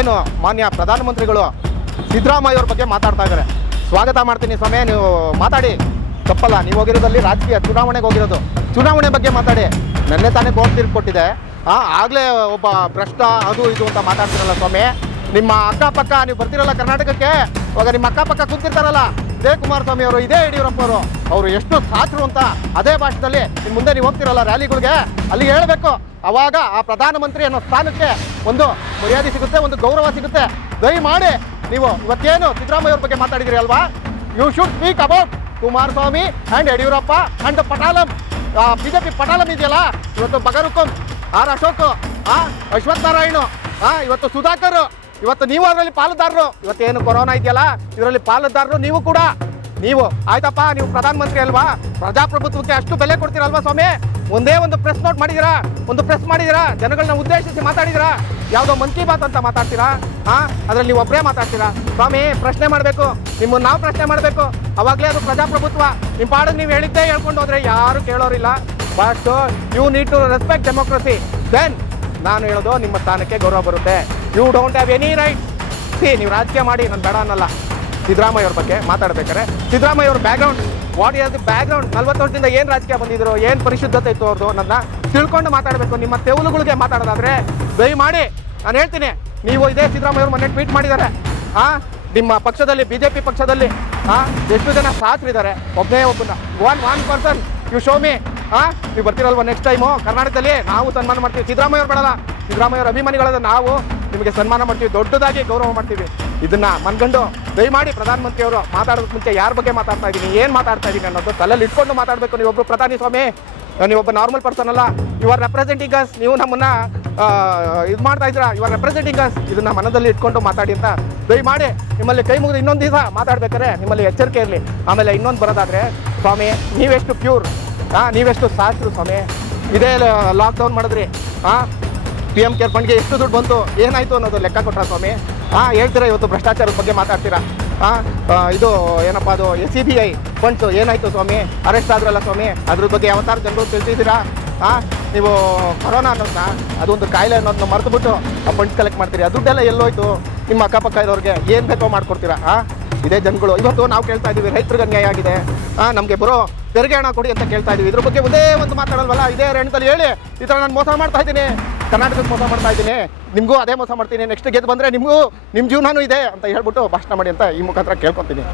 ಏನು ಮಾನ್ಯ ಪ್ರಧಾನಮಂತ್ರಿಗಳು ಸಿದ್ದರಾಮಯ್ಯ ಅವ್ರ ಬಗ್ಗೆ ಮಾತಾಡ್ತಾ ಇದ್ದಾರೆ. ಸ್ವಾಗತ ಮಾಡ್ತೀನಿ ಸ್ವಾಮಿ, ನೀವು ಮಾತಾಡಿ. ತಪ್ಪಲ್ಲ, ನೀವು ಹೋಗಿರೋದಲ್ಲಿ ರಾಜಕೀಯ ಚುನಾವಣೆಗೆ ಹೋಗಿರೋದು. ಚುನಾವಣೆ ಬಗ್ಗೆ ಮಾತಾಡಿ. ನೆನ್ನೆ ತಾನೇ ಕೋರ್ಟ್ ತೀರ್ಪು ಕೊಟ್ಟಿದೆ. ಆಗಲೇ ಒಬ್ಬ ಭ್ರಷ್ಟ ಅದು ಇದು ಅಂತ ಮಾತಾಡ್ತಿರಲ್ಲ ಸ್ವಾಮಿ. ನಿಮ್ಮ ಅಕ್ಕಪಕ್ಕ, ನೀವು ಬರ್ತಿರಲ್ಲ ಕರ್ನಾಟಕಕ್ಕೆ? ಇವಾಗ ನಿಮ್ಮ ಅಕ್ಕಪಕ್ಕ ಕೂತಿರ್ತಾರಲ್ಲ. ಇದೇ ಕುಮಾರಸ್ವಾಮಿ ಅವರು ಇದೇ ಯಡಿಯೂರಪ್ಪ ಅವರು ಅವರು ಎಷ್ಟು ಸಾತ್ರು ಅಂತ ಅದೇ ಭಾಷೆದಲ್ಲಿ ಇನ್ನು ಮುಂದೆ ನೀವು ಹೋಗ್ತಿರಲ್ಲ ರ್ಯಾಲಿಗಳಿಗೆ? ಅಲ್ಲಿ ಹೇಳಬೇಕು. ಅವಾಗ ಆ ಪ್ರಧಾನಮಂತ್ರಿ ಅನ್ನೋ ಸ್ಥಾನಕ್ಕೆ ಒಂದು ಮರ್ಯಾದೆ ಸಿಗುತ್ತೆ, ಒಂದು ಗೌರವ ಸಿಗುತ್ತೆ. ದಯಮಾಡಿ ನೀವು ಇವತ್ತೇನು ಸಿದ್ದರಾಮಯ್ಯ ಅವ್ರ ಬಗ್ಗೆ ಮಾತಾಡಿದಿರಿ ಅಲ್ವಾ? You should speak about Kumaraswamy and Yeddyurappa and ಪಟಾಲಂ. BJP ಪಟಾಲಂ ಇದೆಯಲ್ಲ? ಇವತ್ತು ಬಗರುಕಂ, ಆರ್ ಅಶೋಕ್, ಆ ಅಶ್ವಥ್ ನಾರಾಯಣ ಆ ಇವತ್ತು ಸುಧಾಕರ್. ಇವತ್ತು ನೀವು ಅದರಲ್ಲಿ ಪಾಲುದಾರರು. ಇವತ್ತೇನು ಕೊರೋನಾ ಇದೆಯಲ್ಲ? ಇದರಲ್ಲಿ ಪಾಲುದಾರರು ನೀವು ಕೂಡ. ನೀವು, ಆಯ್ತಪ್ಪ, ನೀವು ಪ್ರಧಾನಮಂತ್ರಿ ಅಲ್ವಾ? ಪ್ರಜಾಪ್ರಭುತ್ವಕ್ಕೆ ಅಷ್ಟು ಬೆಲೆ ಕೊಡ್ತೀರಲ್ವಾ ಸ್ವಾಮಿ? ಒಂದೇ ಒಂದು ಪ್ರೆಸ್ ನೋಟ್ ಮಾಡಿದಿರಾ? ಒಂದು ಪ್ರೆಸ್ ಮಾಡಿದಿರಾ? ಜನಗಳನ್ನ ಉದ್ದೇಶಿಸಿ ಮಾತಾಡಿದಿರಾ? ಯಾವುದೋ ಮನ್ ಕಿ ಬಾತ್ ಅಂತ ಮಾತಾಡ್ತೀರಾ? ಹಾಂ ಅದರಲ್ಲಿ ನೀವು ಒಬ್ಬರೇ ಮಾತಾಡ್ತೀರಾ? ಸ್ವಾಮಿ, ಪ್ರಶ್ನೆ ಮಾಡಬೇಕು. ನಿಮ್ಮನ್ನು ನಾವು ಪ್ರಶ್ನೆ ಮಾಡಬೇಕು. ಅವಾಗಲೇ ಅದು ಪ್ರಜಾಪ್ರಭುತ್ವ. ನಿಮ್ಮ ಪಾಡು ನೀವು ಹೇಳಿದ್ದೇ ಹೇಳ್ಕೊಂಡು ಹೋದ್ರೆ ಯಾರು ಕೇಳೋರಿಲ್ಲ. But you need to respect democracy then ನಾನು ಹೇಳೋದು ನಿಮ್ಮ ಸ್ಥಾನಕ್ಕೆ ಗೌರವ ಬರುತ್ತೆ. You don't have any right see ನೀವು ರಾಜಕೀಯ ಮಾಡಿ, ನಾನು ಬೇಡ ಅನ್ನಲ್ಲ. ಸಿದ್ದರಾಮಯ್ಯ ಅವ್ರ ಬಗ್ಗೆ ಮಾತಾಡ್ಬೇಕಾರೆ ಸಿದ್ದರಾಮಯ್ಯ ಅವ್ರ background what is the background ನಲ್ವತ್ತು ವರ್ಷದಿಂದ ಏನು ರಾಜಕೀಯ ಬಂದಿದ್ರು, ಏನು ಪರಿಶುದ್ಧತೆ ಇತ್ತು ಅವ್ರದ್ದು ನನ್ನ ತಿಳ್ಕೊಂಡು ಮಾತಾಡಬೇಕು. ನಿಮ್ಮ ತೆವಲುಗಳಿಗೆ ಮಾತಾಡೋದಾದ್ರೆ, ದಯಮಾಡಿ ನಾನು ಹೇಳ್ತೀನಿ, ನೀವು ಇದೇ ಸಿದ್ದರಾಮಯ್ಯ ಅವ್ರು ಮೊನ್ನೆ ಟ್ವೀಟ್ ಮಾಡಿದ್ದಾರೆ. ಹಾಂ ನಿಮ್ಮ ಪಕ್ಷದಲ್ಲಿ ಬಿ ಜೆ ಪಿ ಪಕ್ಷದಲ್ಲಿ ಹಾಂ ಎಷ್ಟು ಜನ ಸಾಥರಿದ್ದಾರೆ ಒಬ್ಬನೇ ಒಬ್ಬನ one one person you show me ಹಾಂ ನೀವು ಬರ್ತಿರಲ್ವ ನೆಕ್ಸ್ಟ್ ಟೈಮು ಕರ್ನಾಟಕದಲ್ಲಿ ನಾವು ಸನ್ಮಾನ ಮಾಡ್ತೀವಿ. ಸಿದ್ದರಾಮಯ್ಯ ಅವ್ರು ಬೇಡಲ್ಲ. ಸಿದ್ದರಾಮಯ್ಯ ಅಭಿಮಾನಿಗಳನ್ನು ಅಭಿಮಾನಿಗಳಾದ ನಾವು ನಿಮಗೆ ಸನ್ಮಾನ ಮಾಡ್ತೀವಿ, ದೊಡ್ಡದಾಗಿ ಗೌರವ ಮಾಡ್ತೀವಿ. ಇದನ್ನ ಮನ್ಗಂಡು ದಯಮಾಡಿ ಪ್ರಧಾನಮಂತ್ರಿ ಅವರು ಮಾತಾಡೋದಕ್ಕೆ ಮುಂಚೆ ಯಾರ ಬಗ್ಗೆ ಮಾತಾಡ್ತಾ ಇದ್ದೀನಿ, ಏನು ಮಾತಾಡ್ತಾ ಇದ್ದೀನಿ ಅನ್ನೋದು ತಲೆಯಲ್ಲಿ ಇಟ್ಕೊಂಡು ಮಾತಾಡಬೇಕು. ನೀವೊಬ್ಬರು ಪ್ರಧಾನಿ ಸ್ವಾಮಿ ನೀವೊಬ್ಬ ನಾರ್ಮಲ್ ಪರ್ಸನ್ ಅಲ್ಲ. ಯು ಆರ್ ರೆಪ್ರೆಸೆಂಟಿಂಗ್ ಅಸ್ ನೀವು ನಮ್ಮನ್ನ ಇದು ಮಾಡ್ತಾ ಇದ್ದೀರಾ? ಯು ಆರ್ ರೆಪ್ರೆಸೆಂಟಿಂಗ್ ಅಸ್ ಇದನ್ನ ಮನದಲ್ಲಿ ಇಟ್ಕೊಂಡು ಮಾತಾಡಿ ಅಂತ ದಯಮಾಡಿ ನಿಮ್ಮಲ್ಲಿ ಕೈ ಮುಗಿದು ಇನ್ನೊಂದು ದಿವಸ ಮಾತಾಡ್ಬೇಕಾದ್ರೆ ನಿಮ್ಮಲ್ಲಿ ಎಚ್ಚರಿಕೆ ಇರಲಿ. ಆಮೇಲೆ ಇನ್ನೊಂದು ಬರೋದಾದರೆ, ಸ್ವಾಮಿ, ನೀವೆಷ್ಟು ಪ್ಯೂರ್ ಹಾಂ ನೀವೆಷ್ಟು ಸಾಸ್ತ್ರ ಸ್ವಾಮಿ, ಇದೇ ಲಾಕ್ಡೌನ್ ಮಾಡಿದ್ರಿ ಹಾಂ ಪಿ ಎಂ ಕೇರ್ ಫಂಡ್ಗೆ ಎಷ್ಟು ದುಡ್ಡು ಬಂತು, ಏನಾಯಿತು ಅನ್ನೋದು ಲೆಕ್ಕ ಕೊಟ್ರ ಸ್ವಾಮಿ. ಹಾಂ ಹೇಳ್ತೀರಾ ಇವತ್ತು ಭ್ರಷ್ಟಾಚಾರದ ಬಗ್ಗೆ ಮಾತಾಡ್ತೀರಾ? ಹಾಂ ಇದು ಏನಪ್ಪ ಅದು S C B I funds ಏನಾಯಿತು ಸ್ವಾಮಿ? ಅರೆಸ್ಟ್ ಆದ್ರಲ್ಲ ಸ್ವಾಮಿ? ಅದ್ರ ಬಗ್ಗೆ ಯಾವತ್ತಾರ ಜನರು ತಿಳಿಸಿದ್ದೀರಾ? ಹಾಂ ನೀವು ಕೊರೋನಾ ಅನ್ನೋದನ್ನ, ಅದೊಂದು ಕಾಯಿಲೆ ಅನ್ನೋದನ್ನ ಮರೆತುಬಿಟ್ಟು ಆ ಫಂಡ್ಸ್ ಕಲೆಕ್ಟ್ ಮಾಡ್ತೀರಿ. ಆ ದುಡ್ಡೆಲ್ಲ ಎಲ್ಲೋಯ್ತು. ನಿಮ್ಮ ಅಕ್ಕಪಕ್ಕ ಇರೋರಿಗೆ ಏನು ಬೇಕೋ ಮಾಡ್ಕೊಡ್ತೀರಾ? ಹಾಂ ಇದೇ ಜನಗಳು. ಇವತ್ತು ನಾವು ಕೇಳ್ತಾ ಇದ್ದೀವಿ, ರೈತರಿಗೆ ಅನ್ಯಾಯ ಆಗಿದೆ. ಹಾಂ ನಮಗೆ ಬರೋ ತೆರಿಗೆ ಹಣ ಕೊಡಿ ಅಂತ ಕೇಳ್ತಾ ಇದ್ದೀವಿ. ಇದ್ರ ಬಗ್ಗೆ ಒಂದೇ ಒಂದು ಮಾತಾಡಲ್ವಲ್ಲ? ಇದೇ ರಣದಲ್ಲಿ ಹೇಳಿ. ಈ ಥರ ನಾನು ಮೋಸ ಮಾಡ್ತಾ ಇದ್ದೀನಿ. ಕರ್ನಾಟಕಕ್ಕೆ ಮೋಸ ಮಾಡ್ತಾ ಇದ್ದೀನಿ. ನಿಮಗೂ ಅದೇ ಮೋಸ ಮಾಡ್ತೀನಿ. ನೆಕ್ಸ್ಟ್ ಗೆದ್ದು ಬಂದರೆ ನಿಮಗೂ ನಿಮ್ಮ ಜೀವನೂ ಇದೆ ಅಂತ ಹೇಳ್ಬಿಟ್ಟು ಭಾಷಣ ಮಾಡಿ ಅಂತ ಈ ಮುಖಾಂತರ ಕೇಳ್ಕೊತೀನಿ.